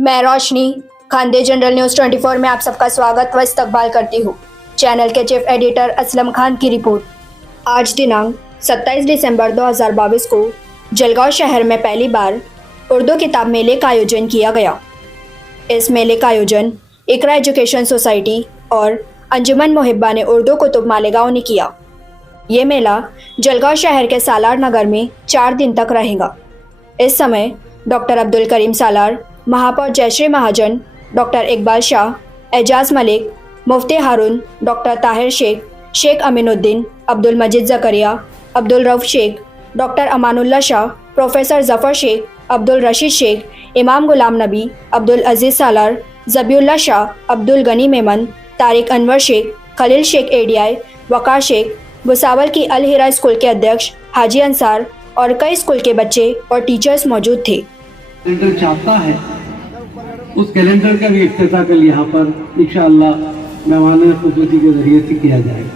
मैं रोशनी Khandesh general news 24 में आप सबका स्वागत व इस्तकबाल करती हूँ। चैनल के चीफ एडिटर असलम खान की रिपोर्ट। आज दिनांक 27 दिसंबर 2022 को जलगांव शहर में पहली बार उर्दू किताब मेले का आयोजन किया गया। इस मेले का आयोजन इकरा एजुकेशन सोसाइटी और अंजुमन मुहिब्बा ने उर्दू कुतुब मालेगांव ने किया। ये मेला जलगांव शहर के सालार नगर में 4 दिन तक रहेगा। इस समय डॉक्टर अब्दुल करीम सालार, महापौर जयश्री महाजन, डॉक्टर इकबाल शाह, एजाज मलिक, मुफ्ती हारून, डॉक्टर ताहिर शेख, शेख अमीनुद्दीन, अब्दुल मजीद ज़करिया, अब्दुल रऊफ शेख, डॉक्टर अमानुल्लाह शाह, प्रोफेसर जफ़र शेख, अब्दुल रशीद शेख, इमाम गुलाम नबी, अब्दुल अजीज़ सालार, ज़बीउल्लाह शाह, अब्दुल गनी मेमन, तारिक अनवर शेख, खलील शेख एडीआई, वक़ार शेख, भुसावल की अल हिरा स्कूल के अध्यक्ष हाजी अंसार और कई स्कूल के बच्चे और टीचर्स मौजूद थे। कैलेंडर चाहता है उस कैलेंडर का भी इफ्तिताह कल यहाँ पर इंशाअल्लाह मेहमान खुसूसी के जरिए से किया जाएगा।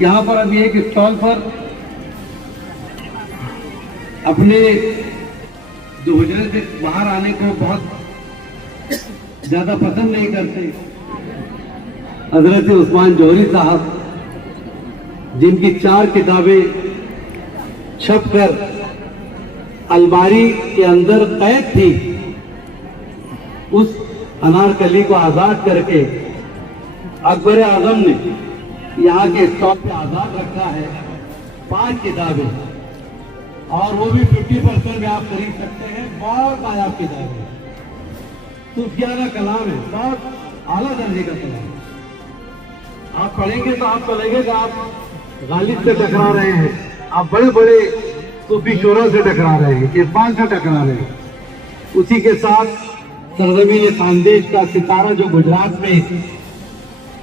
यहाँ पर अभी एक स्टॉल पर अपने जो हुजरे से बाहर आने को बहुत ज्यादा पसंद नहीं करते हजरत उस्मान जौहरी साहब, जिनकी 4 किताबें छपकर अलमारी के अंदर कैद थी, उस अनारकली को आजाद करके अकबर आजम ने यहाँ के स्टॉल पे आजाद रखा है 5 किताबें, और वो भी 50% में आप खरीद सकते हैं। बहुत नायाब किताबें, सूफियाना कलाम है, बहुत आला दर्जे का कलाम है। आप पढ़ेंगे तो आपको लगेगा आप गालिब से टकरा रहे हैं, आप बड़े बड़े सूफी शोरा से टकरा रहे हैं, इरफान से टकरा रहे हैं। उसी के साथ सरजमीन खानदेश का सितारा जो गुजरात में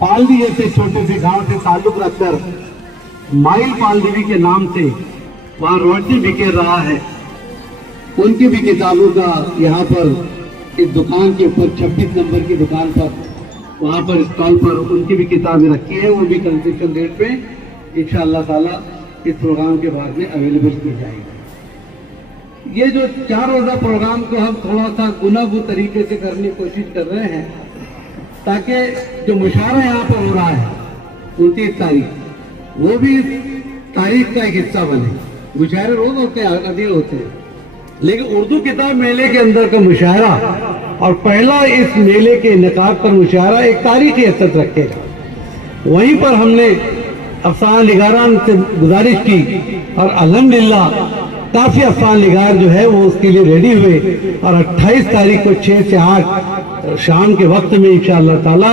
पालदी जैसे छोटे से गांव से ताल्लुक रखकर माइल पालदेवी के नाम से वहां रोशनी बिखेर रहा है, उनकी भी किताबों का यहाँ पर इस दुकान के ऊपर 26 नंबर की दुकान पर वहां पर स्टॉल पर उनकी भी किताबें रखी है। वो भी कंसेशन रेट पे इंशाअल्लाह ताला इस प्रोग्राम के बाद में अवेलेबल की जाएगी। ये जो 4 रोज़ा प्रोग्राम को हम थोड़ा सा गुनागू तरीके से करने की कोशिश कर रहे हैं, ताकि जो मुशायरा यहाँ पर हो रहा है 29 तारीख, वो भी तारीख का एक हिस्सा बने। मुशायरे रोज होते हैं, अदील होते हैं, लेकिन उर्दू किताब मेले के अंदर का मुशायरा और पहला इस मेले के इनेकाद पर मुशायरा एक तारीखी हैसियत रखेगा। वहीं पर हमने अफसान निगारान से गुजारिश की और अल्हम्दुलिल्लाह काफी अफसान निगार जो है वो उसके लिए रेडी हुए, और 28 तारीख को 6 से 8 शाम के वक्त में इंशाअल्लाह ताला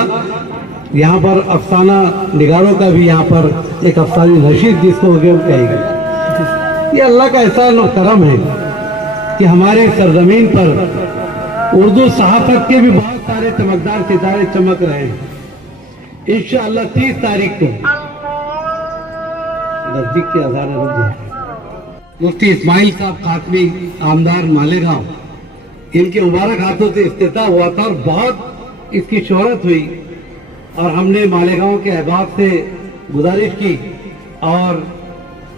यहाँ पर अफसाना निगारों का भी यहाँ पर एक अफसानी नशीद जिसको कहेगी। ये अल्लाह का एहसान और करम है कि हमारे सरजमीन पर उर्दू सहाफत के भी बहुत सारे चमकदार सितारे चमक रहे हैं। इंशाअल्लाह 30 तारीख को नजदीक के अजान रुक जाए, मुफ्ती इस्माइल साहब खातमी आमदार मालेगांव, इनके मुबारक हाथों से इफ्तिताह हुआ था और बहुत इसकी शोहरत हुई, और हमने मालेगांव के अहबाब से गुजारिश की और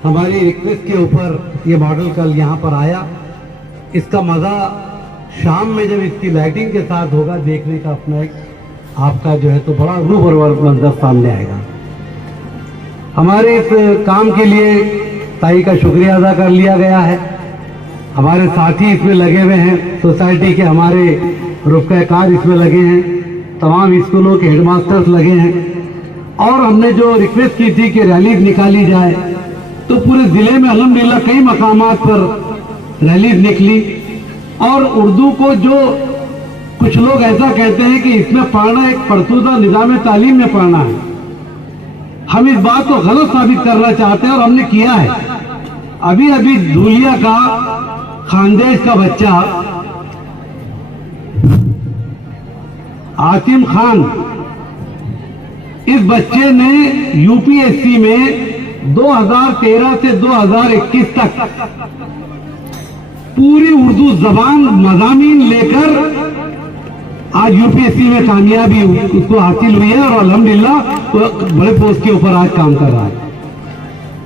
हमारी रिक्वेस्ट के ऊपर ये मॉडल कल यहाँ पर आया। इसका मज़ा शाम में जब इसकी लाइटिंग के साथ होगा देखने का अपना एक आपका जो है तो बड़ा रूबरू मंजर सामने आएगा। हमारे इस काम के लिए ताई का शुक्रिया अदा कर लिया गया है। हमारे साथी इसमें लगे हुए हैं, सोसाइटी के हमारे रुफ़क़ाकार इसमें लगे हैं, तमाम स्कूलों के हेडमास्टर्स लगे हैं, और हमने जो रिक्वेस्ट की थी कि रैलीज निकाली जाए तो पूरे ज़िले में अल्हम्दुलिल्लाह कई मकामात पर रैलीज निकली। और उर्दू को जो कुछ लोग ऐसा कहते हैं कि इसमें पढ़ना एक फरसूदा निज़ाम तालीम में पढ़ना है, हम इस बात को गलत साबित करना चाहते हैं और हमने किया है। अभी अभी धूलिया का खानदेश का बच्चा आसिम खान, इस बच्चे ने यूपीएससी में 2013 से 2021 तक पूरी उर्दू जबान मज़ामीन लेकर आज यूपीएससी में कामयाबी उसको हासिल हुई है, और अल्हम्दुलिल्लाह बड़े पोस्ट के ऊपर आज काम कर रहा है।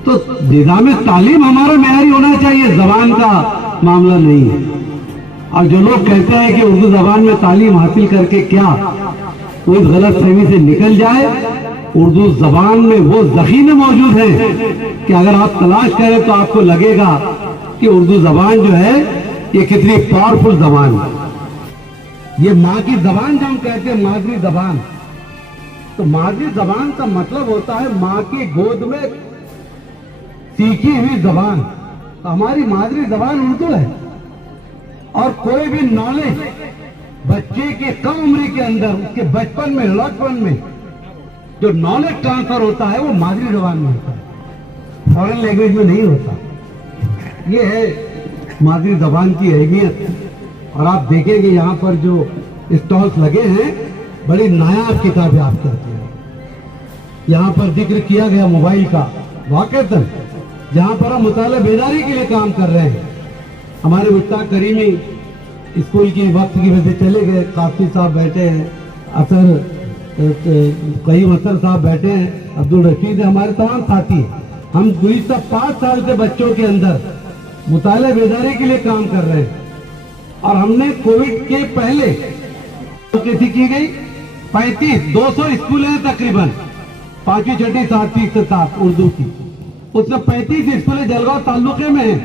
तो निज़ाम तालीम हमारा मेयारी होना चाहिए, जबान का मामला नहीं है। और जो लोग कहते हैं कि उर्दू जबान में तालीम हासिल करके क्या वो इस गलत फहमी से निकल जाए, उर्दू जबान में वो ज़ख़ीरे मौजूद हैं कि अगर आप तलाश करें तो आपको लगेगा कि उर्दू जबान जो है ये कितनी पावरफुल जबान है। ये माँ की जबान जो हम कहते हैं मादरी जबान, तो मादरी जबान का मतलब होता है माँ की गोद में सीखी हुई जबान। तो हमारी मादरी जबान उर्दू है और कोई भी नॉलेज बच्चे के कम उम्र के अंदर उसके बचपन में लड़कपन में जो नॉलेज ट्रांसफर होता है वो मादरी जबान में होता है, फॉरेन लैंग्वेज में नहीं होता। ये है मादरी जबान की अहमियत। और आप देखेंगे यहाँ पर जो स्टॉल्स लगे हैं बड़ी नायाब किताबें आप करते हैं। यहाँ पर जिक्र किया गया मोबाइल का, वाकईतन जहाँ पर हम मुताले बेदारी के लिए काम कर रहे हैं। हमारे मुश्ताक करीमी स्कूल की वक्त की वजह से चले गए, काफी साहब बैठे हैं, कईम असर साहब बैठे हैं, अब्दुल रशीद है, हमारे तमाम साथी हैं। हम गुज़िश्ता 5 साल से बच्चों के अंदर मुताले बेदारी के लिए काम कर रहे हैं। और हमने कोविड के पहले कैसी की गई 200 स्कूल हैं तकरीबन 5वीं 6वीं 7वीं से 7 उर्दू की, उसमें 35 स्कूलें जलगांव तालुके में हैं।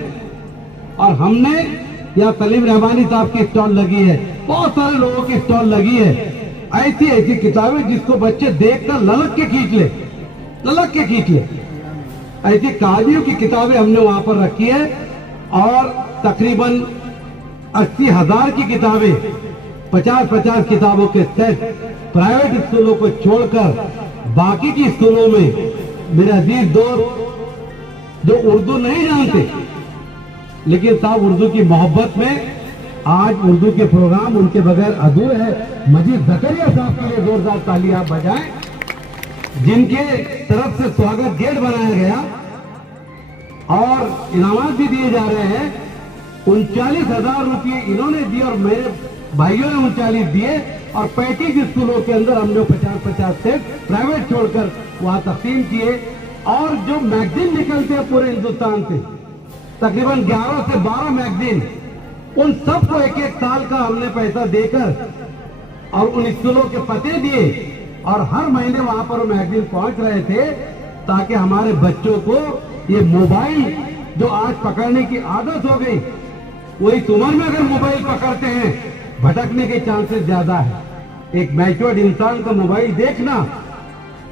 और हमने यहाँ सलीम रहमानी साहब की स्टॉल लगी है, बहुत सारे लोगों की स्टॉल लगी है। ऐसी ऐसी किताबें जिसको बच्चे देखकर ललक के खींच ले, ऐसी कहानियों की किताबें हमने वहां पर रखी है। और तकरीबन 80,000 की किताबें, 50-50 किताबों के सेट प्राइवेट स्कूलों को छोड़कर बाकी की स्कूलों में मेरे अजीज दोस्त जो उर्दू नहीं जानते लेकिन साहब उर्दू की मोहब्बत में आज उर्दू के प्रोग्राम उनके बगैर अधूरे है। मजीद जकरिया साहब के लिए जोरदार तालियां बजाएं, जिनके तरफ से स्वागत गेट बनाया गया और इनामात भी दिए जा रहे हैं। 39,000 रुपये इन्होंने दिए और मेरे भाइयों ने 39 दिए और 35 स्कूलों के अंदर हमने 50-50 सेट प्राइवेट छोड़कर वहां तकसीम किए। और जो मैगजीन निकलते हैं पूरे हिंदुस्तान से तकरीबन 11 से 12 मैगजीन, उन सबको 1-1 साल का हमने पैसा देकर और उन स्कूलों के पते दिए और हर महीने वहां पर मैगजीन पहुंच रहे थे ताकि हमारे बच्चों को ये मोबाइल जो आज पकड़ने की आदत हो गई, वो इस उम्र में अगर मोबाइल पकड़ते हैं भटकने के चांसेस ज्यादा है। एक मैच्योर्ड इंसान का मोबाइल देखना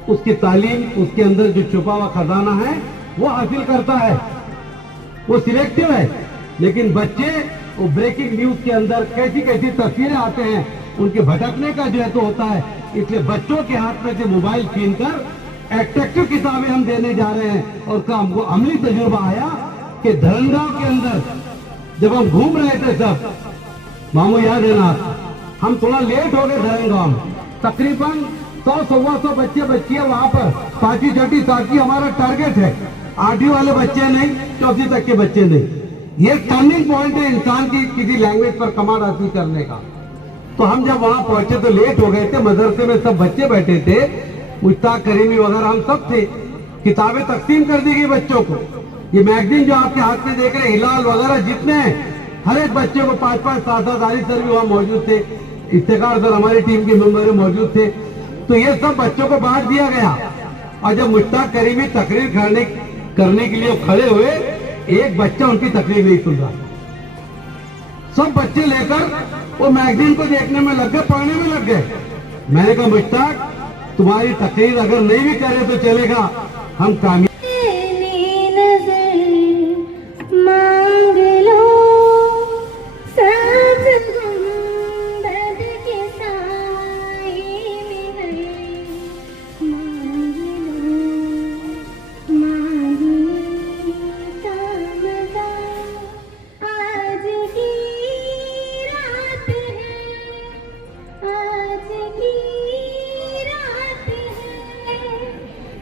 उसकी तालीम, उसके अंदर जो छुपा हुआ खजाना है वो हासिल करता है, वो सिलेक्टिव है। लेकिन बच्चे वो ब्रेकिंग न्यूज के अंदर कैसी कैसी तस्वीरें आते हैं, उनके भटकने का जो है तो होता है। इसलिए बच्चों के हाथ में से मोबाइल छीनकर एट्रैक्टिव किताबें हम देने जा रहे हैं। और का हमको अमली तजुर्बा आया कि धरमगांव के अंदर जब हम घूम रहे थे सब, मामू याद है ना, हम थोड़ा लेट हो गए धरमगांव में, तकरीबन 100-125 बच्चे बच्चियां वहां पर 5वीं 6वीं 7वीं हमारा टारगेट है। 8वीं वाले बच्चे नहीं, 4वीं तक के बच्चे नहीं। ये टर्निंग पॉइंट है इंसान की किसी लैंग्वेज पर कमांड हासिल करने का। तो हम जब वहां पहुंचे तो लेट हो गए थे, मदरसे में सब बच्चे बैठे थे, मुश्ताक करीमी वगैरह हम सब थे। किताबें तकसीम कर दी गई बच्चों को। ये मैगजीन जो आपके हाथ में देख रहे हैं, हिलाल वगैरह जितने हैं, हर एक बच्चे को 5-5 7-7 आली सर भी वहां मौजूद थे, इफ्तिकार सर हमारी टीम के मेंबर मौजूद थे। तो ये सब बच्चों को बांट दिया गया। और जब मुश्ताक करीमी तकरीर करने के लिए खड़े हुए, एक बच्चा उनकी तकरीर नहीं सुन रहा। सब बच्चे लेकर वो मैगजीन को देखने में लग गए, पढ़ने में लग गए। मैंने कहा मुश्ताक तुम्हारी तकरीर अगर नहीं भी करे तो चलेगा, हम कामयाब।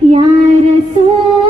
या रसूल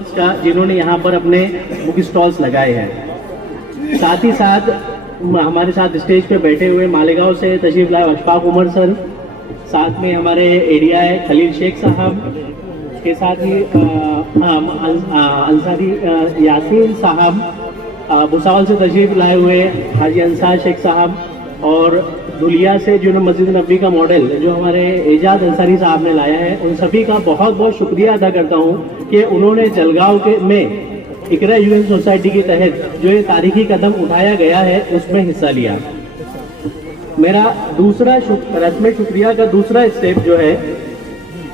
का जिन्होंने यहाँ पर अपने बुक स्टॉल्स लगाए हैं। साथ ही साथ हमारे साथ स्टेज पे बैठे हुए मालेगांव से तशरीफ लाए अशफाक उमर सर, साथ में हमारे एरिया है खलील शेख साहब के साथ ही अंसारी यासीन साहब, भुसावल से तशरीफ लाए हुए हाजी अंसार शेख साहब, और धुलिया से जो मस्जिद नबी का मॉडल जो हमारे एजाज अंसारी साहब ने लाया है, उन सभी का बहुत बहुत शुक्रिया अदा करता हूँ कि उन्होंने जलगांव के में इकरा एजुकेशन सोसाइटी के तहत जो ये तारीखी कदम उठाया गया है उसमें हिस्सा लिया। मेरा दूसरा रस्म शुक्रिया का दूसरा स्टेप जो है,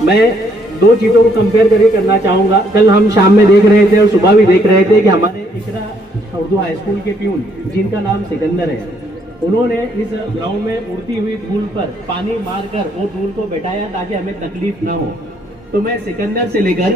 मैं दो चीज़ों को कंपेयर करके करना चाहूँगा। कल हम शाम में देख रहे थे और सुबह भी देख रहे थे कि हमारे इकरा उर्दू हाई स्कूल के प्यून जिनका नाम सिकंदर है, उन्होंने इस ग्राउंड में उड़ती हुई धूल पर पानी मारकर वो धूल को बैठाया ताकि हमें तकलीफ ना हो। तो मैं सिकंदर से लेकर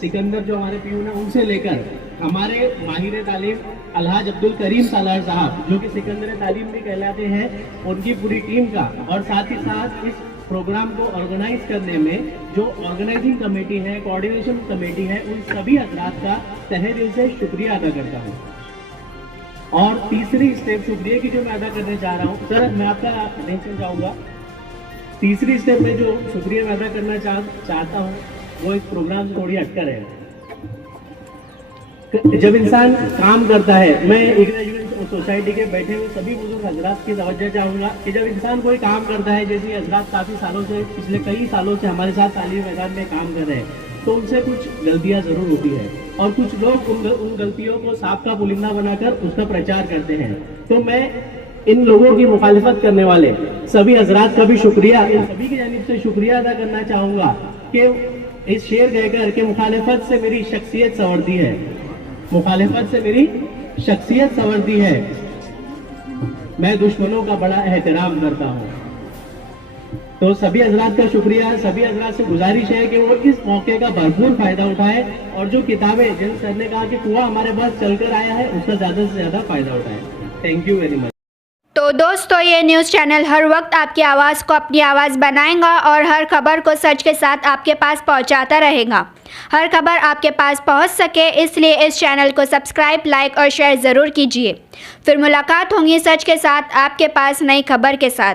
सिकंदर जो हमारे प्यून है उनसे लेकर हमारे माहिर तालीम अलहाज अब्दुल करीम सालार साहब जो कि सिकंदर तालीम भी कहलाते हैं, उनकी पूरी टीम का, और साथ ही साथ इस प्रोग्राम को ऑर्गेनाइज करने में जो ऑर्गेनाइजिंग कमेटी है, कोऑर्डिनेशन कमेटी है, उन सभी हजरात का तहे दिल से शुक्रिया अदा करता हूँ। और तीसरी स्टेप शुक्रिया की जो मैं अदा करने जा रहा हूँ, सर मैं आपका अटेंशन चाहूँगा। तीसरी स्टेप में जो शुक्रिया मैं अदा करना चाहता हूँ वो इस प्रोग्राम से थोड़ी हटकर है। जब इंसान काम करता है, मैं इकरा एजुकेशन सोसाइटी के बैठे हुए सभी बुजुर्ग हजरात की तवज्जो चाहूँगा कि जब इंसान कोई काम करता है, जैसे हजरात काफ़ी सालों से, पिछले कई सालों से हमारे साथ तालीम मैदान में काम कर रहे हैं, तो उनसे कुछ गलतियाँ ज़रूर होती है और कुछ लोग उन गलतियों को सांप का पुलिंदा बनाकर उसका प्रचार करते हैं। तो मैं इन लोगों की मुखालिफत करने वाले सभी हजरात का भी शुक्रिया, इन सभी की जानिब से शुक्रिया अदा करना चाहूँगा कि इस शेर कहकर के मुखालिफत से मेरी शख्सियत संवरती है, मुखालिफत से मेरी शख्सियत संवरती है, मैं दुश्मनों का बड़ा एहतराम करता हूँ। तो सभी हजरात का शुक्रिया, सभी हजरात से गुजारिश है कि वो इस मौके का भरपूर फायदा उठाए और जो किताबें जिन सर ने कहा कि कुआं हमारे पास चलकर आया है उसका ज़्यादा से ज़्यादा फायदा उठाए। Thank you very much. तो दोस्तों, ये न्यूज़ चैनल हर वक्त आपकी आवाज़ को अपनी आवाज़ बनाएगा और हर खबर को सच के साथ आपके पास पहुंचाता रहेगा। हर खबर आपके पास पहुंच सके इसलिए इस चैनल को सब्सक्राइब, लाइक और शेयर ज़रूर कीजिए। फिर मुलाकात होगी सच के साथ आपके पास नई खबर के साथ।